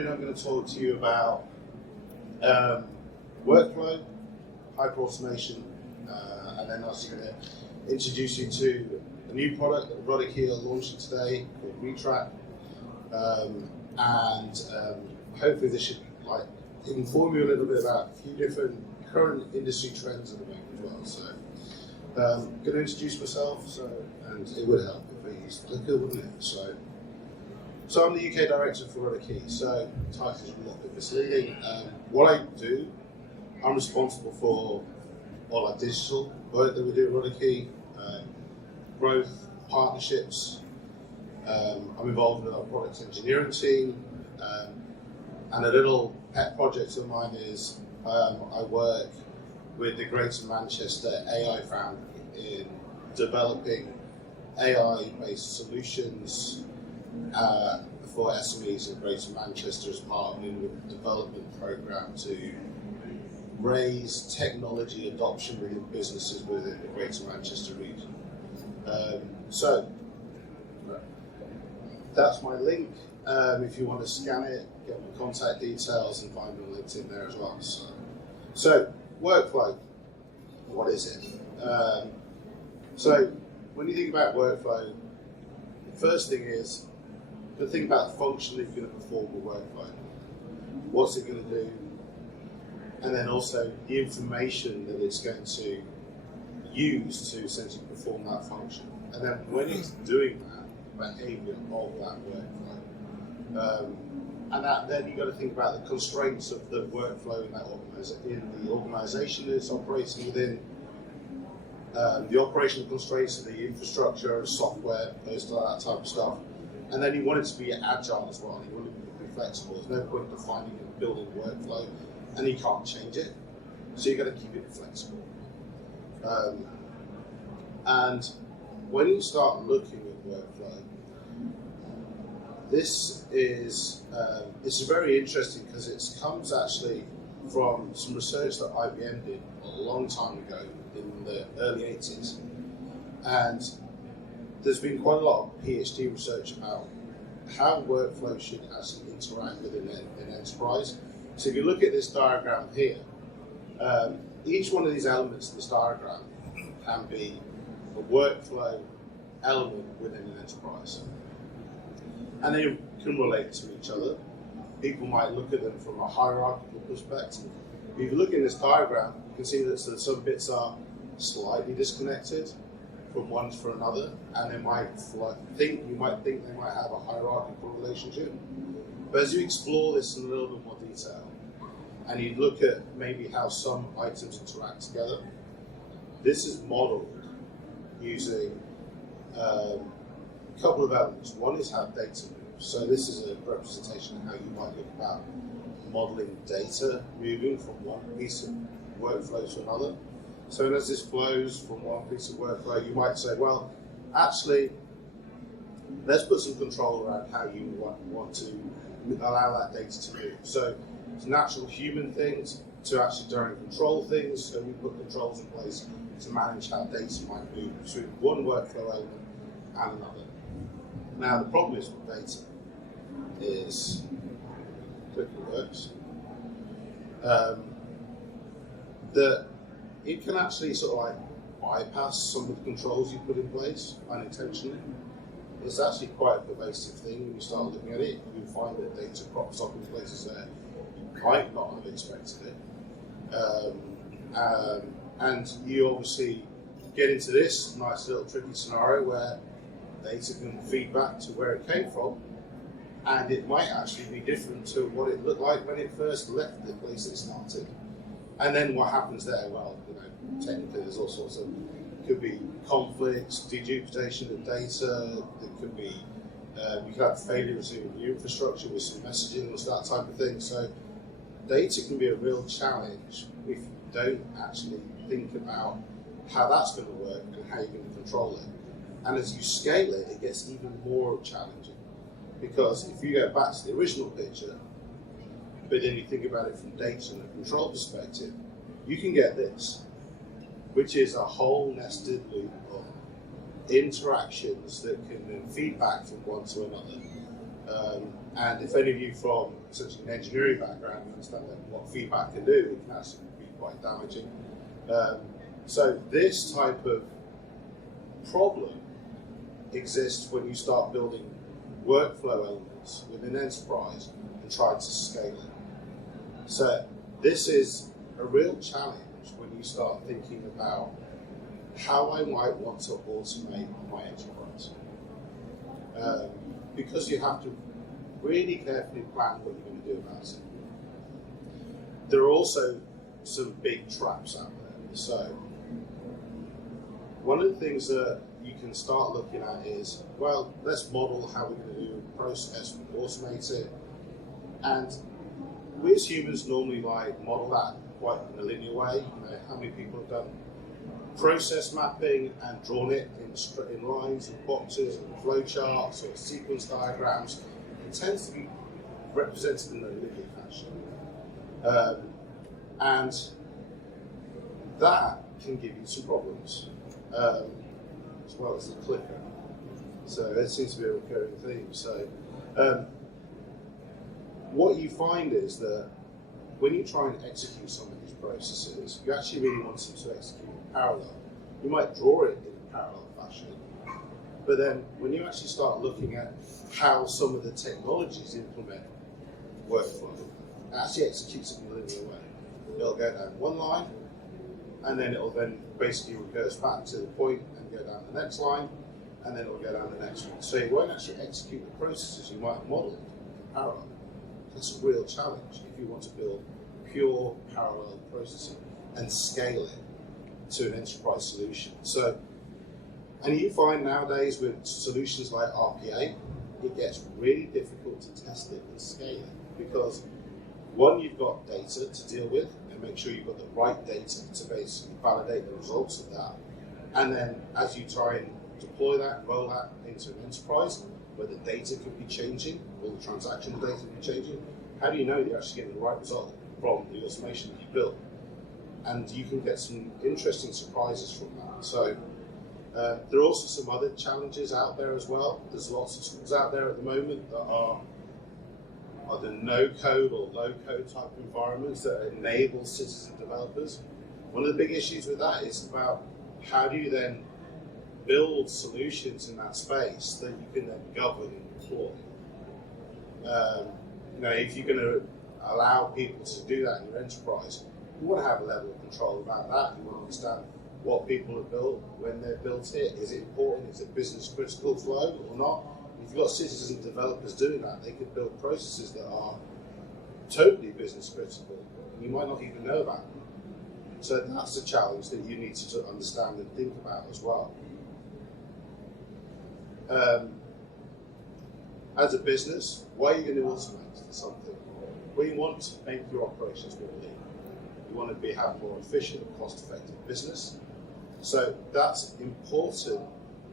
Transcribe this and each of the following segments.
afternoon I'm going to talk to you about workflow, hyperautomation, and then I'm also going to introduce you to a new product that RutterKey are launching today called Retrack, and hopefully this should inform you a little bit about a few different current industry trends at the moment as well. So I'm going to introduce myself, and it would help if I used Clicker, wouldn't it? So I'm the UK director for RutterKey, so the title is a little bit misleading. What I do, I'm responsible for all our digital work that we do at RutterKey, growth, partnerships. I'm involved with our product engineering team, and a little pet project of mine is I work with the Greater Manchester AI Foundry in developing AI-based solutions for SMEs in Greater Manchester as part of a development program to raise technology adoption within businesses within the Greater Manchester region. So that's my link. If you want to scan it, get my contact details and find me on LinkedIn there as well. So workflow, what is it? So when you think about workflow, the first thing is to think about the function that you're going to perform the workflow. What's it going to do? And then also the information that it's going to use to essentially perform that function. And then when it's doing that, the behavior of that workflow. And then you've got to think about the constraints of the workflow in the organization that it's operating within, the operational constraints of the infrastructure, software, that type of stuff. And then you want it to be agile as well. You want it to be flexible. There's no point defining and building a workflow and you can't change it. So you've got to keep it flexible. And when you start looking at workflow, this is it's very interesting because it comes actually from some research that IBM did a long time ago in the early 80s. And there's been quite a lot of PhD research about how workflow should actually interact within an enterprise. So if you look at this diagram here, each one of these elements in this diagram can be a workflow element within an enterprise. And they can relate to each other. People might look at them from a hierarchical perspective. If you look in this diagram, you can see that some bits are slightly disconnected from one for another, and you might think they might have a hierarchical relationship. But as you explore this in a little bit more detail, and you look at maybe how some items interact together, this is modeled using a couple of elements. One is how data moves. So this is a representation of how you might look about modeling data moving from one piece of workflow to another. So as this flows from one piece of workflow, you might say, well, actually, let's put some control around how you want to allow that data to move. So it's natural human things to actually try and control things. So we put controls in place to manage how data might move between one workflow element and another. Now the problem is with data is, quickly works, that it can actually sort of bypass some of the controls you put in place unintentionally. It's actually quite a pervasive thing when you start looking at it. You find that data crops up in places that you might not have expected it. And you obviously get into this nice little tricky scenario where data can feed back to where it came from, and it might actually be different to what it looked like when it first left the place it started. And then what happens there? Well, technically there's all sorts of, could be conflicts, deduplication of data, there could be, you could have failures in the infrastructure with some messaging and that type of thing. So data can be a real challenge if you don't actually think about how that's going to work and how you're going to control it. And as you scale it, it gets even more challenging. Because if you go back to the original picture, but then you think about it from data and a control perspective, you can get this, which is a whole nested loop of interactions that can then feed back from one to another. And if any of you from essentially an engineering background understand that what feedback can do, it can actually be quite damaging. So this type of problem exists when you start building workflow elements within enterprise and try to scale it. So this is a real challenge when you start thinking about how I might want to automate my enterprise. Because you have to really carefully plan what you're going to do about it. There are also some big traps out there. So one of the things that you can start looking at is, well, let's model how we're going to do a process, automate it. And we as humans normally model that quite in a linear way. You know, how many people have done process mapping and drawn it in lines and boxes and flowcharts or sequence diagrams. It tends to be represented in a linear fashion. And that can give you some problems, as well as the clicker. So it seems to be a recurring theme. So what you find is that when you try and execute some of these processes, you actually really want them to execute in parallel. You might draw it in a parallel fashion, but then when you actually start looking at how some of the technologies implement workflow, it actually executes it in a linear way. It'll go down one line, and then it'll then basically reverse back to the point and go down the next line, and then it'll go down the next one. So you won't actually execute the processes you might have modeled in parallel. That's a real challenge if you want to build pure parallel processing and scale it to an enterprise solution. So, and you find nowadays with solutions like RPA, it gets really difficult to test it and scale it because one, you've got data to deal with and make sure you've got the right data to basically validate the results of that. And then as you try and deploy that, roll that into an enterprise where the data could be changing, or the transactional data could be changing, how do you know you're actually getting the right result from the automation that you built? And you can get some interesting surprises from that. So there are also some other challenges out there as well. There's lots of tools out there at the moment that are either no-code or low-code type environments that enable citizen developers. One of the big issues with that is about how do you then build solutions in that space that you can then govern and deploy. If you're going to allow people to do that in your enterprise, you want to have a level of control about that. You want to understand what people have built, when they've built it. Is it important? Is it business critical flow or not? If you've got citizen developers doing that, they could build processes that are totally business critical, and you might not even know about them. So that's a challenge that you need to understand and think about as well. As a business, why are you going to automate something? Well, you want to make your operations more lean. You want to have more efficient, cost-effective business. So that's important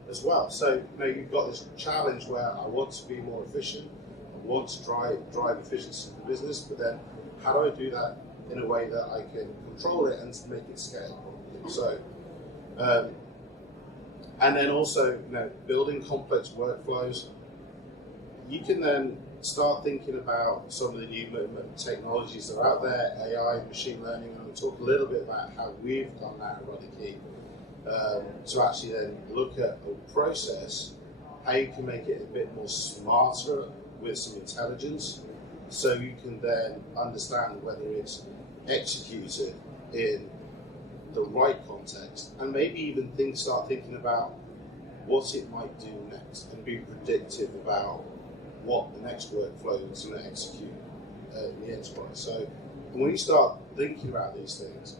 as well. So you've got this challenge where I want to be more efficient, I want to drive efficiency in the business, but then how do I do that in a way that I can control it and make it scale properly? So, and then also, building complex workflows. You can then start thinking about some of the new technologies that are out there, AI, machine learning, and we'll talk a little bit about how we've done that at RutterKey, to actually then look at a process, how you can make it a bit more smarter with some intelligence, so you can then understand whether it's executed in the right context, and maybe even start thinking about what it might do next, and be predictive about what the next workflow is going to execute in the enterprise. So when you start thinking about these things,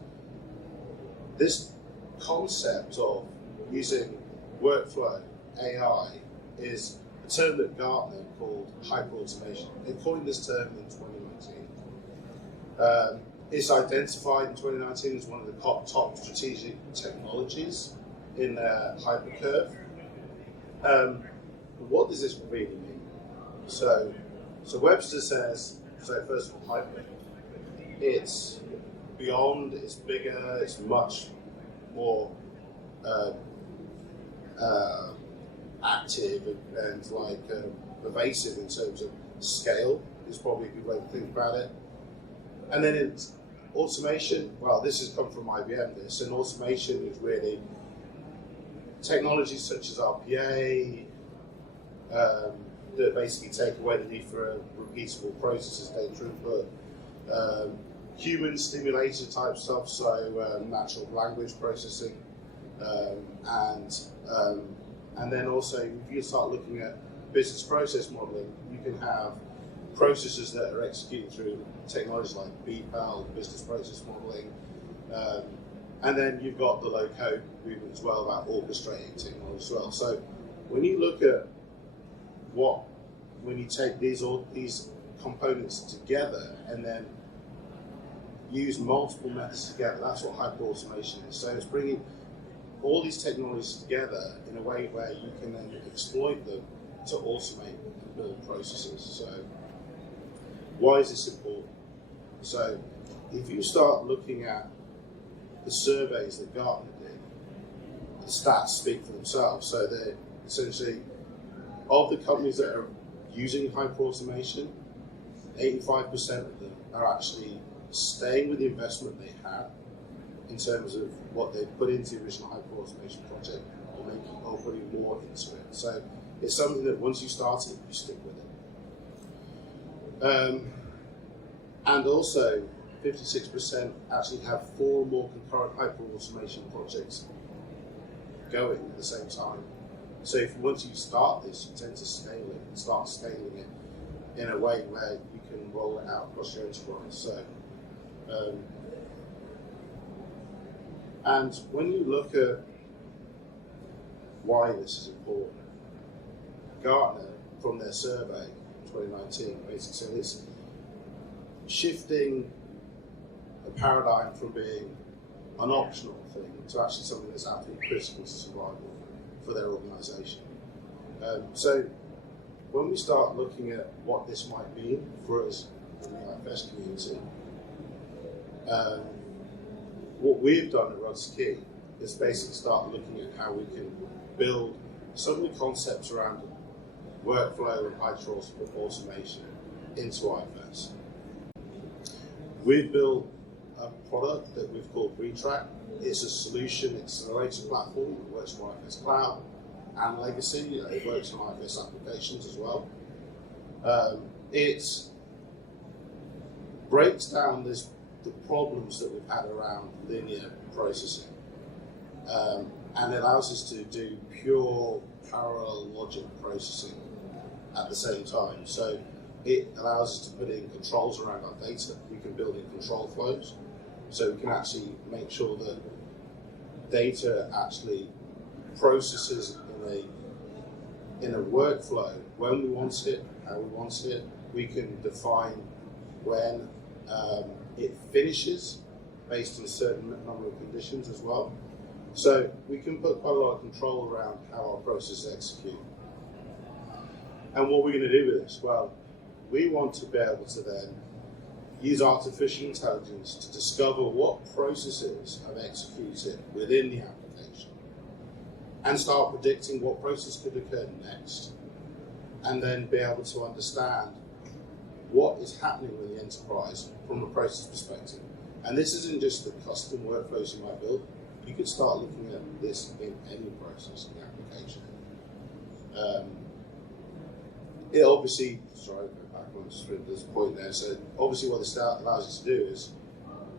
this concept of using workflow, AI, is a term that Gartner called Hyperautomation. They coined this term in 2019. It's identified in 2019 as one of the top strategic technologies in their hypercurve. What does this really mean? So Webster says, first of all, hyper. It's beyond, it's bigger, it's much more active and pervasive in terms of scale, is probably a good way to think about it. And then in automation, well, this has come from IBM, and automation is really technologies such as RPA, that basically take away the need for repeatable processes, data throughput, human stimulator type stuff, so natural language processing, and then also if you start looking at business process modeling, you can have processes that are executed through technologies like BPAL, business process modeling, and then you've got the low-code movement as well about orchestrating technology as well. So when you look at when you take these components together and then use multiple methods together, that's what hyperautomation is. So it's bringing all these technologies together in a way where you can then exploit them to automate and build processes. So why is this important? So if you start looking at the surveys that Gartner did, the stats speak for themselves. So they're essentially, of the companies that are using hyperautomation, 85% of them are actually staying with the investment they had in terms of what they put into the original hyperautomation project, or putting more into it. So it's something that once you start it, you stick with it. And also, 56% actually have 4 or more concurrent hyperautomation projects going at the same time. So once you start this, you tend to scale it and start scaling it in a way where you can roll it out across your enterprise. So, and when you look at why this is important, Gartner, from their survey in 2019, basically said it's shifting a paradigm from being an optional thing to actually something that's absolutely critical to survival for their organisation. So when we start looking at what this might mean for us in the IFS community, what we've done at RutterKey is basically start looking at how we can build some of the concepts around workflow and hyperautomation into IFS. We've built a product that we've called Retrack. It's a solution accelerator platform that works on IFS Cloud and Legacy. It works on IFS applications as well. It breaks down the problems that we've had around linear processing, and it allows us to do pure parallel logic processing at the same time. So it allows us to put in controls around our data. We can build in control flows, so we can actually make sure that data actually processes in a workflow when we want it, how we want it. We can define when it finishes based on a certain number of conditions as well. So we can put quite a lot of control around how our processes execute. And what we're going to do with this? Well, we want to be able to then use artificial intelligence to discover what processes have executed within the application and start predicting what process could occur next, and then be able to understand what is happening with the enterprise from a process perspective. And this isn't just the custom workflows you might build. You could start looking at this in any process in the application. It obviously, sorry, go back on this point there. So obviously what this allows us to do is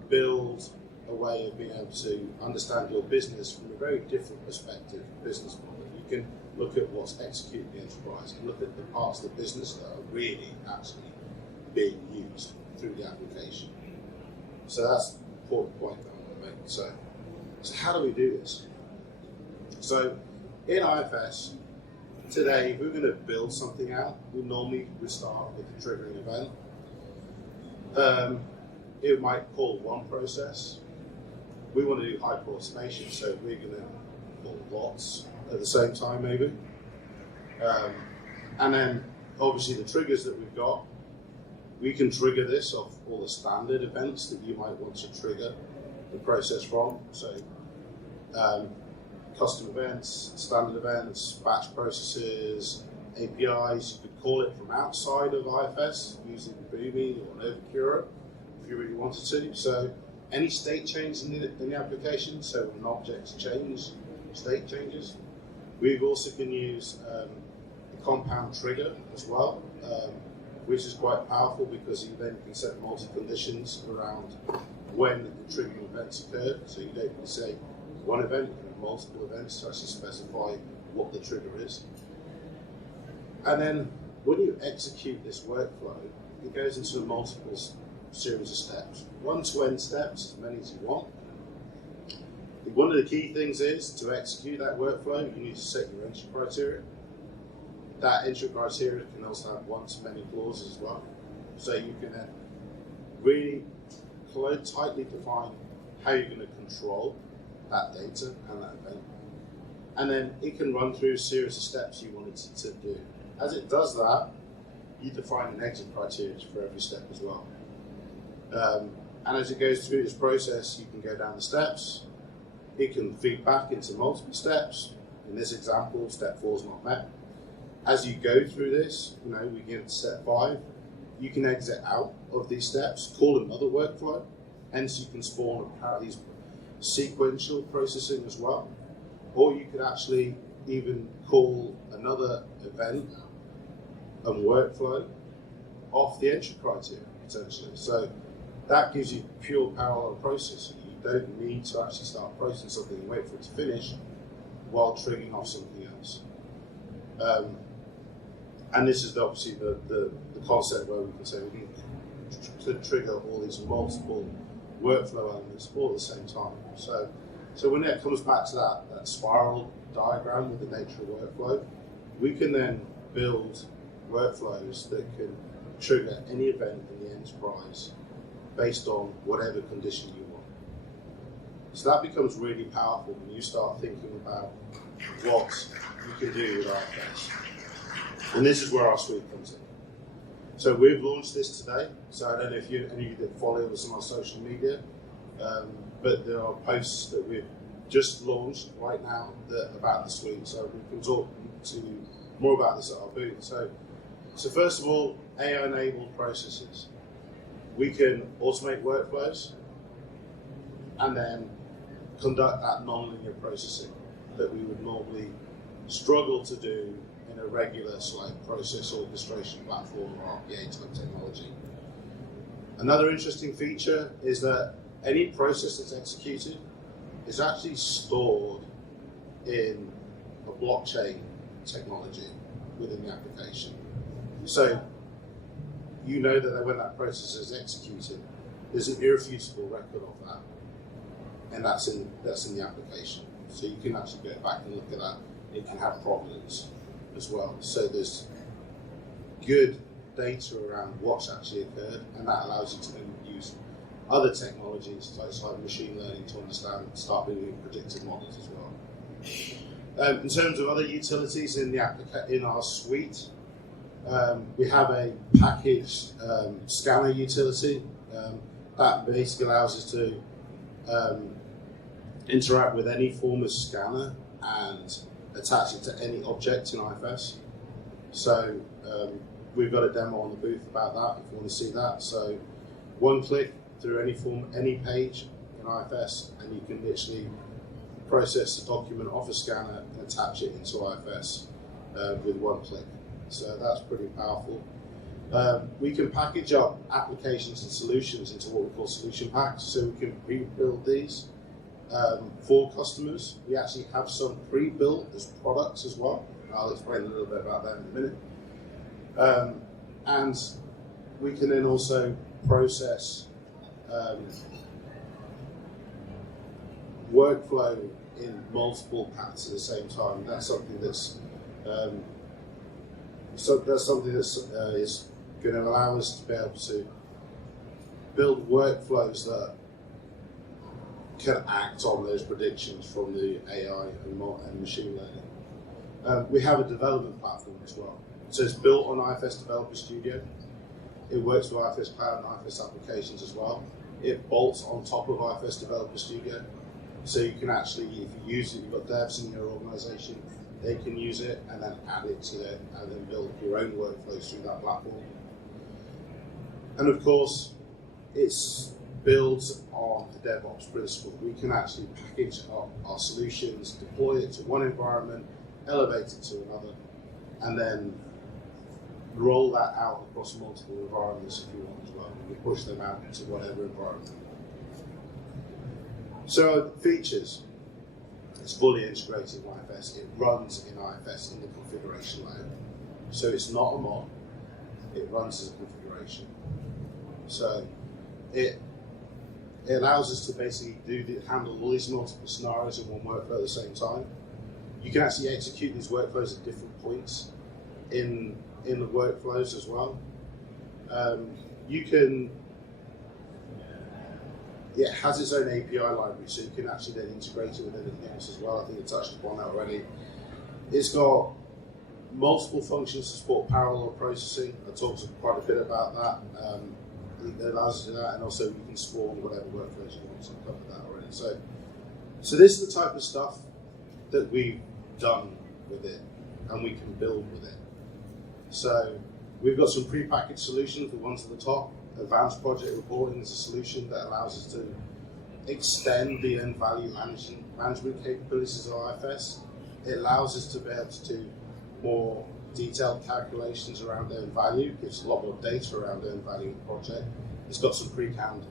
build a way of being able to understand your business from a very different perspective, business model. You can look at what's executed in the enterprise and look at the parts of the business that are really actually being used through the application. So that's an important point that I want to make. So how do we do this? So in IFS, today, if we're going to build something out, we normally would start with a triggering event. It might call one process. We want to do hyperautomation, so we're going to call lots at the same time, maybe. And then, obviously, the triggers that we've got, we can trigger this off all the standard events that you might want to trigger the process from. So, custom events, standard events, batch processes, APIs. You could call it from outside of IFS using Boomi or NovaCura if you really wanted to. So any state change in the application, so when an object's changed, state changes. We also can use a compound trigger as well, which is quite powerful because you then can set multi-conditions around when the triggering events occur. So you don't say one event, you can have multiple events to actually specify what the trigger is. And then when you execute this workflow, it goes into a multiple series of steps. One-to-end steps, as many as you want. One of the key things is to execute that workflow, you need to set your entry criteria. That entry criteria can also have one-to-many clauses as well. So you can then really tightly define how you're going to control that data and that event. And then it can run through a series of steps you want it to do. As it does that, you define an exit criteria for every step as well. And as it goes through this process, you can go down the steps. It can feed back into multiple steps. In this example, step 4 is not met. As you go through this, we get to step 5. You can exit out of these steps, call another workflow. Hence, you can spawn these sequential processing as well. Or you could actually even call another event and workflow off the entry criteria, potentially. So that gives you pure parallel processing. You don't need to actually start processing something and wait for it to finish while triggering off something else. And this is obviously the concept where we can say we need to trigger all these multiple workflow elements all at the same time. So when it comes back to that spiral diagram with the nature of workflow, we can then build workflows that can trigger any event in the enterprise based on whatever condition you want. So that becomes really powerful when you start thinking about what you can do with IFS. And this is where our suite comes in. So we've launched this today. So I don't know if any of you that follow us on our social media, but there are posts that we've just launched right now about the suite. So we can talk to more about this at our booth. So first of all, AI-enabled processes. We can automate workflows and then conduct that non-linear processing that we would normally struggle to do in a regular process orchestration platform or RPA type technology. Another interesting feature is that any process that's executed is actually stored in a blockchain technology within the application. So you know that when that process is executed, there's an irrefutable record of that, and that's in the application. So you can actually go back and look at that. It can have problems as well. So there's good data around what's actually occurred, and that allows you to then use other technologies like machine learning to start building predictive models as well. In terms of other utilities in our suite, we have a packaged scanner utility that basically allows us to interact with any form of scanner and attach it to any object in IFS. So we've got a demo on the booth about that if you want to see that. So one click through any page in IFS, and you can literally process the document off a scanner and attach it into IFS with one click. So that's pretty powerful. We can package up applications and solutions into what we call solution packs, so we can pre-build these for customers. We actually have some pre-built as products as well. I'll explain a little bit about that in a minute. And we can then also process workflow in multiple paths at the same time. That's something that's is going to allow us to be able to build workflows that can act on those predictions from the AI and machine learning. We have a development platform as well. So it's built on IFS Developer Studio. It works with IFS Cloud and IFS applications as well. It bolts on top of IFS Developer Studio. So you can actually, if you use it, you've got devs in your organization, they can use it and then add it to it and then build your own workflows through that platform. And of course, it's built on the DevOps principle. We can actually package our solutions, deploy it to one environment, elevate it to another, and then roll that out across multiple environments if you want as well. We push them out to whatever environment. So features. It's fully integrated in IFS. It runs in IFS in the configuration layer. So it's not a mod. It runs as a configuration. So it allows us to basically handle all these multiple scenarios in one workflow at the same time. You can actually execute these workflows at different points in the workflows as well. It has its own API library, so you can actually then integrate it with anything else as well. I think you touched upon that already. It's got multiple functions to support parallel processing. I talked quite a bit about that. It allows us to do that, and also you can spawn whatever workflows you want. So I've covered that already. So this is the type of stuff that we've done with it, and we can build with it. So we've got some pre-packaged solutions. The ones at the top. Advanced project reporting is a solution that allows us to extend the end value management capabilities of IFS. It allows us to be able to do more detailed calculations around earned value, gives a lot more data around earned value in the project. It's got some pre-canned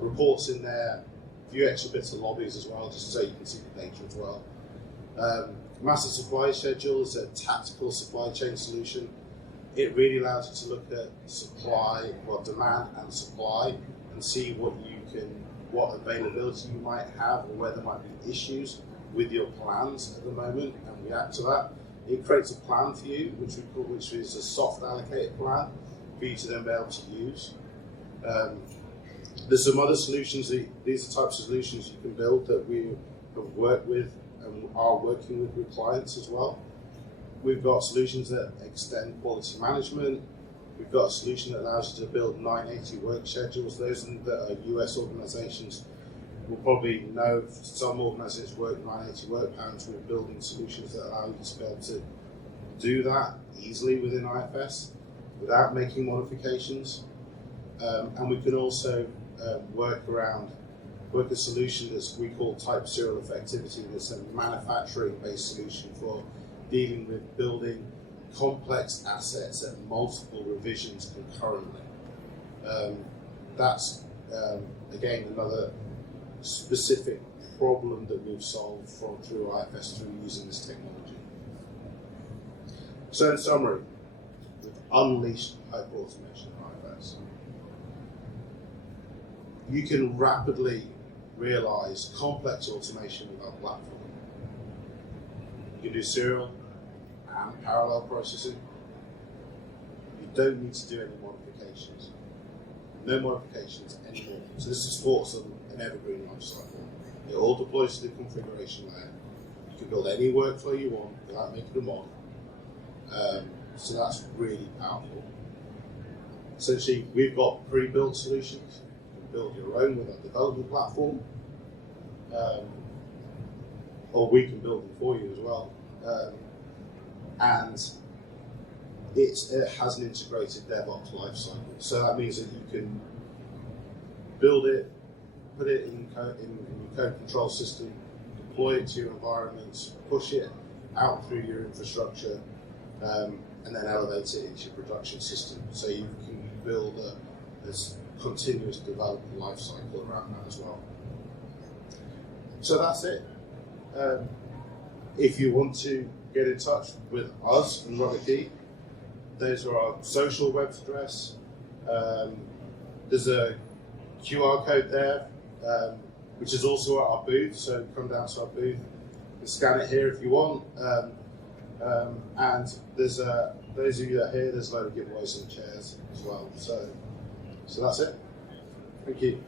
reports in there, a few extra bits of lobbies as well, just so you can see the data as well. Master supply schedule is a tactical supply chain solution. It really allows you to look at demand and supply, and see what availability you might have, or where there might be issues with your plans at the moment, and react to that. It creates a plan for you, which is a soft allocated plan for you to then be able to use. There's some other solutions. These are types of solutions you can build that we have worked with and are working with clients as well. We've got solutions that extend quality management. We've got a solution that allows you to build 980 work schedules. Those that are US organizations will probably know some organizations work 980 work patterns. We're building solutions that allow you to be able to do that easily within IFS without making modifications. And we can also work a solution that we call type serial effectivity. That's a manufacturing-based solution for dealing with building complex assets at multiple revisions concurrently. That's, again, another specific problem that we've solved through IFS through using this technology. So in summary, we've unleashed hyperautomation in IFS. You can rapidly realize complex automation with our platform. You can do serial and parallel processing. You don't need to do any modifications. No modifications anymore. So this supports an evergreen lifecycle. It all deploys to the configuration layer. You can build any workflow you want without making a mod. So that's really powerful. Essentially, we've got pre-built solutions. You can build your own with a development platform. Or we can build them for you as well. And it has an integrated DevOps lifecycle. So that means that you can build it, put it in your code control system, deploy it to your environments, push it out through your infrastructure, and then elevate it into your production system. So you can build a continuous development lifecycle around that as well. So that's it. If you want to get in touch with us and RutterKey, those are our social web address. There's a QR code there, which is also at our booth, so come down to our booth and scan it here if you want. And there's those of you that are here, there's a load of giveaways and chairs as well. So that's it. Thank you.